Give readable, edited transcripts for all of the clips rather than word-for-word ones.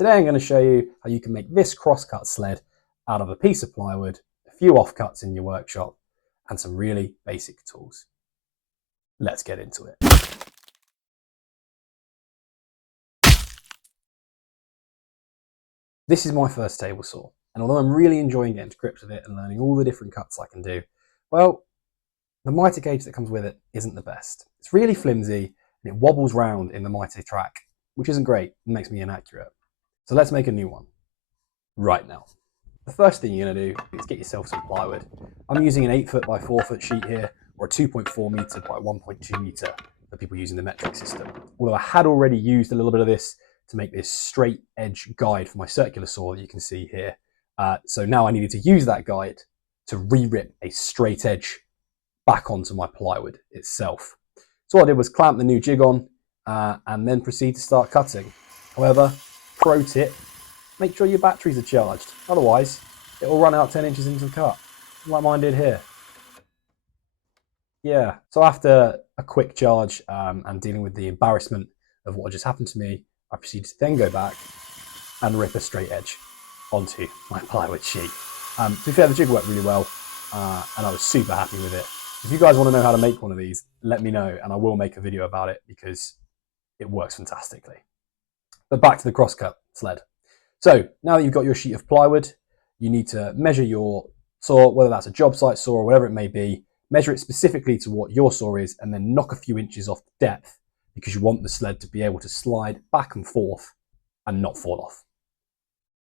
Today I'm going to show you how you can make this crosscut sled out of a piece of plywood, a few offcuts in your workshop, and some really basic tools. Let's get into it. This is my first table saw, and although I'm really enjoying getting to grips with it and learning all the different cuts I can do, well, the mitre gauge that comes with it isn't the best. It's really flimsy and it wobbles round in the mitre track, which isn't great and makes me inaccurate. So let's make a new one right now. The first thing you're going to do is get yourself some plywood. I'm using an 8 foot by 4 foot sheet here, or a 2.4 metre by 1.2 metre for people using the metric system. Although I had already used a little bit of this to make this straight edge guide for my circular saw that you can see here. So now I needed to use that guide to re-rip a straight edge back onto my plywood itself. So what I did was clamp the new jig on and then proceed to start cutting. However, pro tip, make sure your batteries are charged. Otherwise, it will run out 10 inches into the cut, like mine did here. Yeah, so after a quick charge and dealing with the embarrassment of what just happened to me, I proceeded to then go back and rip a straight edge onto my plywood sheet. To be fair, the jig worked really well and I was super happy with it. If you guys want to know how to make one of these, let me know and I will make a video about it because it works fantastically. But back to the crosscut sled. So now that you've got your sheet of plywood, you need to measure your saw, whether that's a job site saw or whatever it may be, measure it specifically to what your saw is and then knock a few inches off the depth because you want the sled to be able to slide back and forth and not fall off.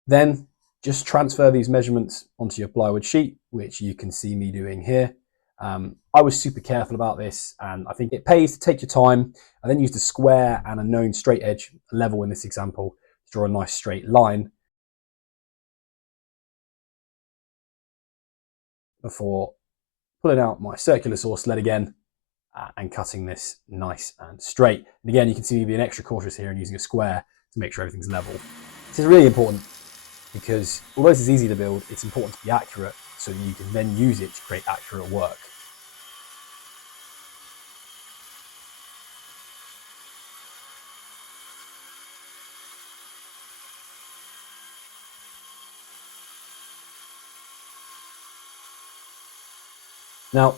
Then just transfer these measurements onto your plywood sheet, which you can see me doing here. I was super careful about this and I think it pays to take your time and then use the square and a known straight edge level in this example to draw a nice straight line before pulling out my circular saw sled again and cutting this nice and straight. And again, you can see me being extra cautious here and using a square to make sure everything's level. This is really important because although this is easy to build, it's important to be accurate so you can then use it to create accurate work. Now,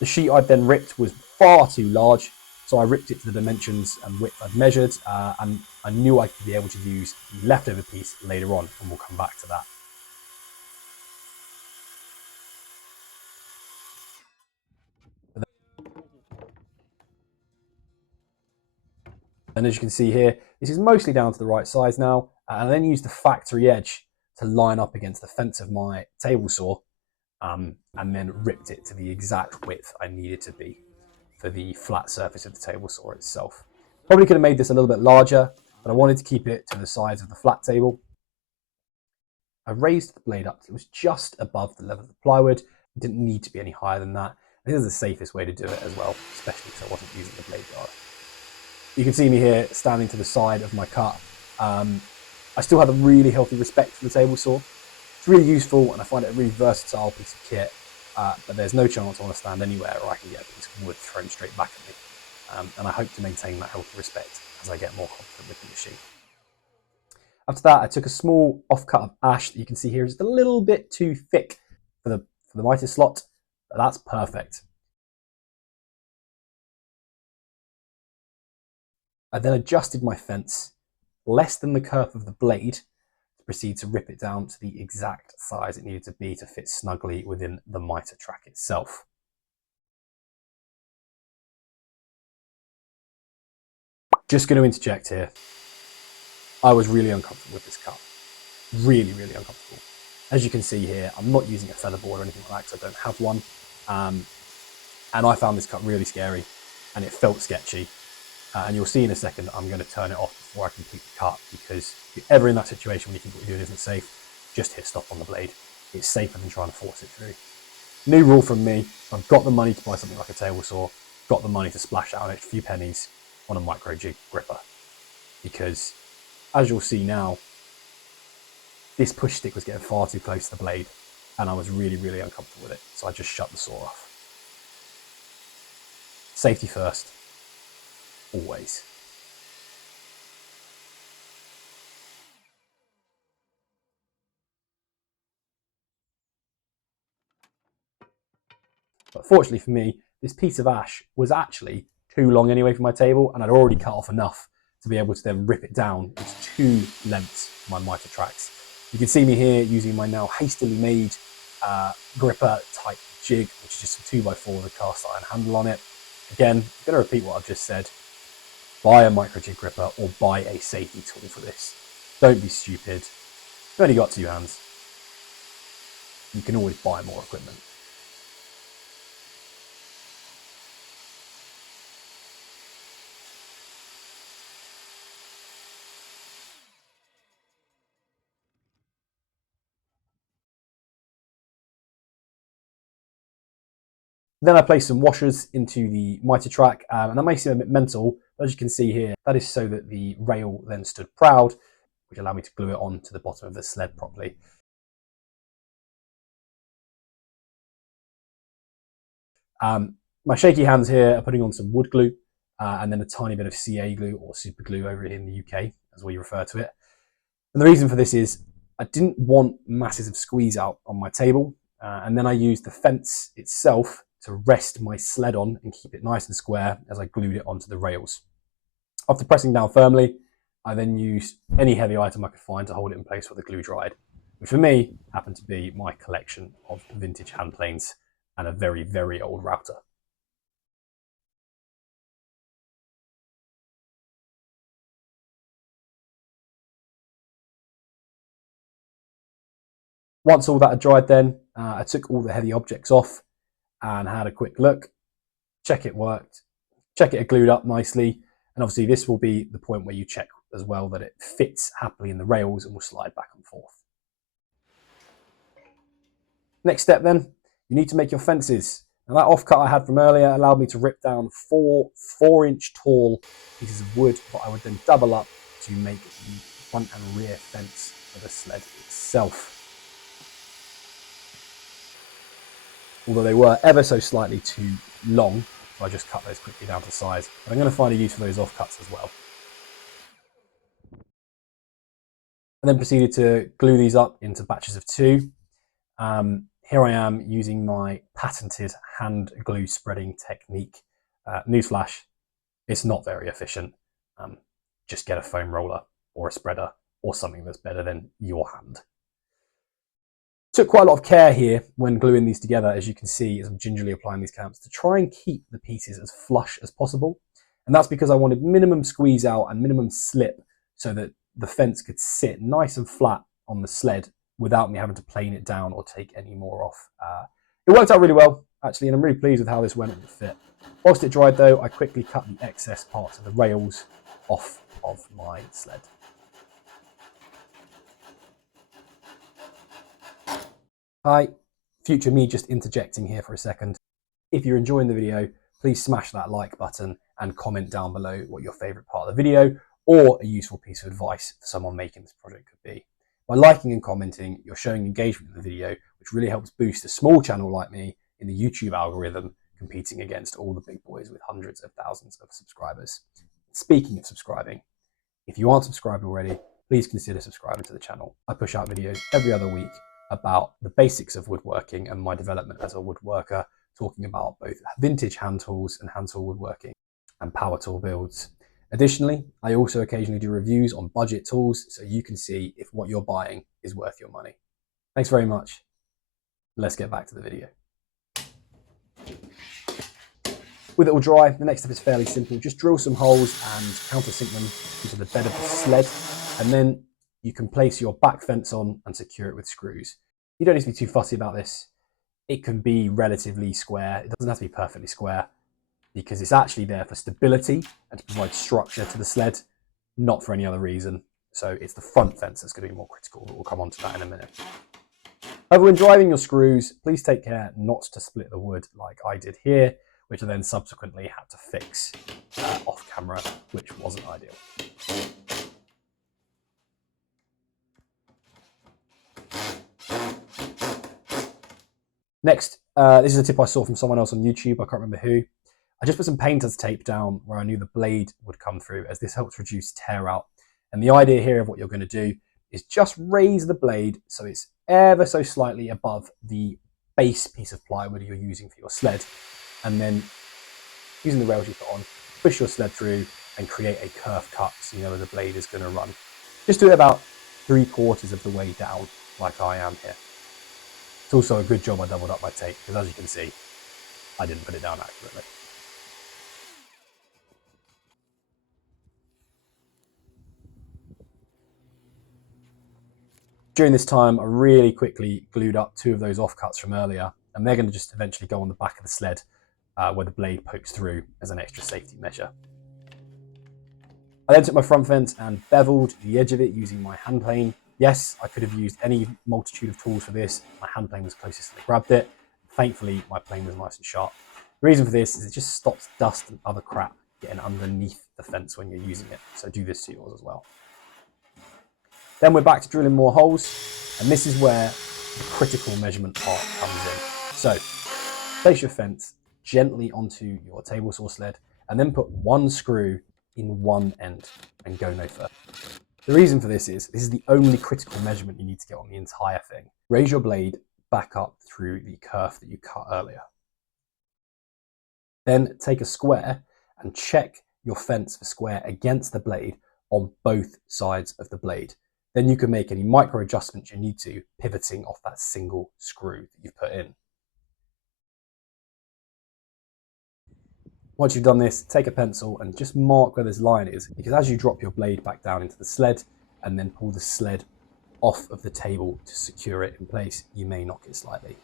the sheet I'd then ripped was far too large, so I ripped it to the dimensions and width I'd measured, and I knew I'd be able to use the leftover piece later on, and we'll come back to that. And as you can see here, this is mostly down to the right size now, and I then used the factory edge to line up against the fence of my table saw, and then ripped it to the exact width I needed to be for the flat surface of the table saw itself. Probably could have made this a little bit larger, but I wanted to keep it to the size of the flat table. I raised the blade up, it was just above the level of the plywood. It didn't need to be any higher than that. This is the safest way to do it as well, especially because I wasn't using the blade guard. You can see me here standing to the side of my cut. I still have a really healthy respect for the table saw. It's really useful and I find it a really versatile piece of kit, but there's no chance I want to stand anywhere or I can get a piece of wood thrown straight back at me. And I hope to maintain that healthy respect as I get more confident with the machine. After that, I took a small offcut of ash that you can see here is just a little bit too thick for the mitre slot, but that's perfect. I then adjusted my fence less than the curve of the blade to proceed to rip it down to the exact size it needed to be to fit snugly within the mitre track itself. Just going to interject here. I was really uncomfortable with this cut. Really, really uncomfortable. As you can see here, I'm not using a feather board or anything like that because I don't have one. And I found this cut really scary and it felt sketchy. And you'll see in a second that I'm going to turn it off before I complete the cut because if you're ever in that situation when you think what you're doing isn't safe, just hit stop on the blade. It's safer than trying to force it through. New rule from me, I've got the money to buy something like a table saw, got the money to splash out an extra few pennies on a micro jig gripper. Because as you'll see now, this push stick was getting far too close to the blade and I was really, really uncomfortable with it. So I just shut the saw off. Safety first, always. But fortunately for me, this piece of ash was actually too long anyway for my table, and I'd already cut off enough to be able to then rip it down into 2 lengths for my mitre tracks. You can see me here using my now hastily made gripper type jig, which is just a 2x4 with a cast iron handle on it. Again, I'm going to repeat what I've just said. Buy a micro jig gripper or buy a safety tool for this. Don't be stupid. You've only got 2 hands. You can always buy more equipment. Then I place some washers into the mitre track, and that may seem a bit mental, but as you can see here, that is so that the rail then stood proud, which allowed me to glue it on to the bottom of the sled properly. My shaky hands here are putting on some wood glue, and then a tiny bit of CA glue or super glue over here in the UK, as we refer to it. And the reason for this is I didn't want masses of squeeze out on my table, and then I used the fence itself to rest my sled on and keep it nice and square as I glued it onto the rails. After pressing down firmly, I then used any heavy item I could find to hold it in place while the glue dried, which for me happened to be my collection of vintage hand planes and a very, very old router. Once all that had dried then, I took all the heavy objects off and had a quick look, check it worked, check it had glued up nicely, and obviously this will be the point where you check as well that it fits happily in the rails and will slide back and forth. Next step then, you need to make your fences. Now that offcut I had from earlier allowed me to rip down 4-inch tall pieces of wood that I would then double up to make the front and rear fence for the sled itself. Although they were ever so slightly too long, so I just cut those quickly down to size. But I'm going to find a use for those offcuts as well. And then proceeded to glue these up into batches of 2. Here I am using my patented hand glue spreading technique. Newsflash, it's not very efficient. Just get a foam roller or a spreader or something that's better than your hand. Took quite a lot of care here when gluing these together, as you can see as I'm gingerly applying these clamps, to try and keep the pieces as flush as possible. And that's because I wanted minimum squeeze out and minimum slip so that the fence could sit nice and flat on the sled without me having to plane it down or take any more off. It worked out really well, actually, and I'm really pleased with how this went and the fit. Whilst it dried though, I quickly cut the excess parts of the rails off of my sled. Hi, future me just interjecting here for a second. If you're enjoying the video, please smash that like button and comment down below what your favourite part of the video or a useful piece of advice for someone making this project could be. By liking and commenting, you're showing engagement in the video, which really helps boost a small channel like me in the YouTube algorithm, competing against all the big boys with hundreds of thousands of subscribers. Speaking of subscribing, if you aren't subscribed already, please consider subscribing to the channel. I push out videos every other week about the basics of woodworking and my development as a woodworker, talking about both vintage hand tools and hand tool woodworking and power tool builds. Additionally, I also occasionally do reviews on budget tools so you can see if what you're buying is worth your money. Thanks very much. Let's get back to the video. With it all dry, the next step is fairly simple. Just drill some holes and countersink them into the bed of the sled, and then you can place your back fence on and secure it with screws. You don't need to be too fussy about this. It can be relatively square. It doesn't have to be perfectly square because it's actually there for stability and to provide structure to the sled, not for any other reason. So it's the front fence that's going to be more critical. We'll come on to that in a minute. However, when driving your screws, please take care not to split the wood like I did here, which I then subsequently had to fix off camera, which wasn't ideal. Next, this is a tip I saw from someone else on YouTube, I can't remember who. I just put some painter's tape down where I knew the blade would come through, as this helps reduce tear out. And the idea here of what you're going to do is just raise the blade so it's ever so slightly above the base piece of plywood you're using for your sled, and then using the rails you put on, push your sled through and create a curved cut so you know where the blade is going to run. Just do it about 3/4 of the way down, like I am here. It's also a good job I doubled up my tape, because as you can see, I didn't put it down accurately. During this time, I really quickly glued up 2 of those offcuts from earlier, and they're going to just eventually go on the back of the sled where the blade pokes through as an extra safety measure. I then took my front fence and beveled the edge of it using my hand plane. Yes, I could have used any multitude of tools for this. My hand plane was closest and I grabbed it. Thankfully, my plane was nice and sharp. The reason for this is it just stops dust and other crap getting underneath the fence when you're using it. So do this to yours as well. Then we're back to drilling more holes, and this is where the critical measurement part comes in. So place your fence gently onto your table saw sled and then put 1 screw in one end and go no further. The reason for this is the only critical measurement you need to get on the entire thing. Raise your blade back up through the kerf that you cut earlier. Then take a square and check your fence for square against the blade on both sides of the blade. Then you can make any micro adjustments you need to, pivoting off that single screw that you've put in. Once you've done this, take a pencil and just mark where this line is, because as you drop your blade back down into the sled and then pull the sled off of the table to secure it in place, you may knock it slightly.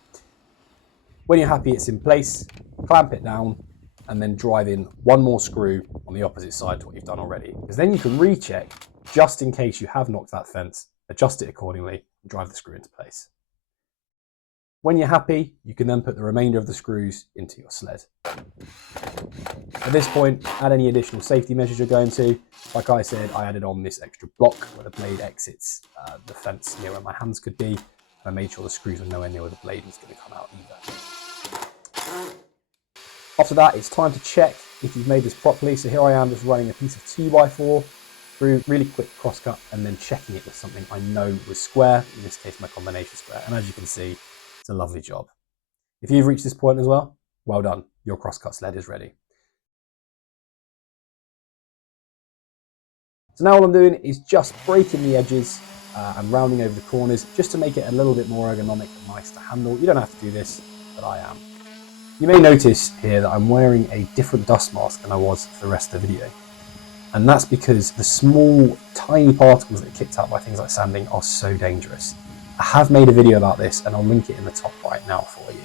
When you're happy it's in place, clamp it down and then drive in 1 more screw on the opposite side to what you've done already, because then you can recheck just in case you have knocked that fence, adjust it accordingly and drive the screw into place. When you're happy, you can then put the remainder of the screws into your sled. At this point, add any additional safety measures you're going to. Like I said, I added on this extra block where the blade exits the fence near where my hands could be, and I made sure the screws were nowhere near where the blade was going to come out either. After that, it's time to check if you've made this properly. So here I am just running a piece of 2x4 through, really quick crosscut, and then checking it with something I know was square, in this case my combination square, and as you can see, it's a lovely job. If you've reached this point as well, well done, your crosscut sled is ready. So now all I'm doing is just breaking the edges and rounding over the corners just to make it a little bit more ergonomic and nice to handle. You don't have to do this, but I am. You may notice here that I'm wearing a different dust mask than I was for the rest of the video. And that's because the small, tiny particles that are kicked out by things like sanding are so dangerous. I have made a video about this and I'll link it in the top right now for you.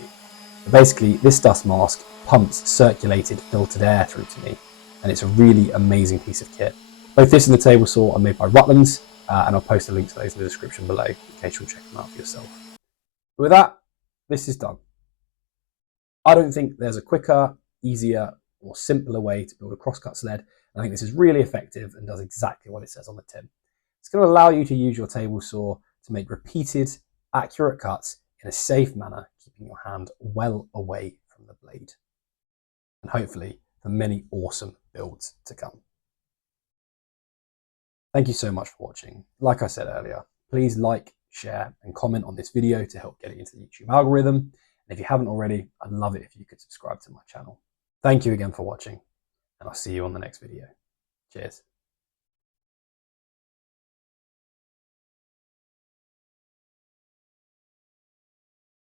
But basically, this dust mask pumps circulated, filtered air through to me, and it's a really amazing piece of kit. Both this and the table saw are made by Rutland's, and I'll post a link to those in the description below in case you want to check them out for yourself. But with that, this is done. I don't think there's a quicker, easier, or simpler way to build a crosscut sled. I think this is really effective and does exactly what it says on the tin. It's going to allow you to use your table saw to make repeated, accurate cuts in a safe manner, keeping your hand well away from the blade. And hopefully for many awesome builds to come. Thank you so much for watching. Like I said earlier, please like, share, and comment on this video to help get it into the YouTube algorithm. And if you haven't already, I'd love it if you could subscribe to my channel. Thank you again for watching, and I'll see you on the next video. Cheers.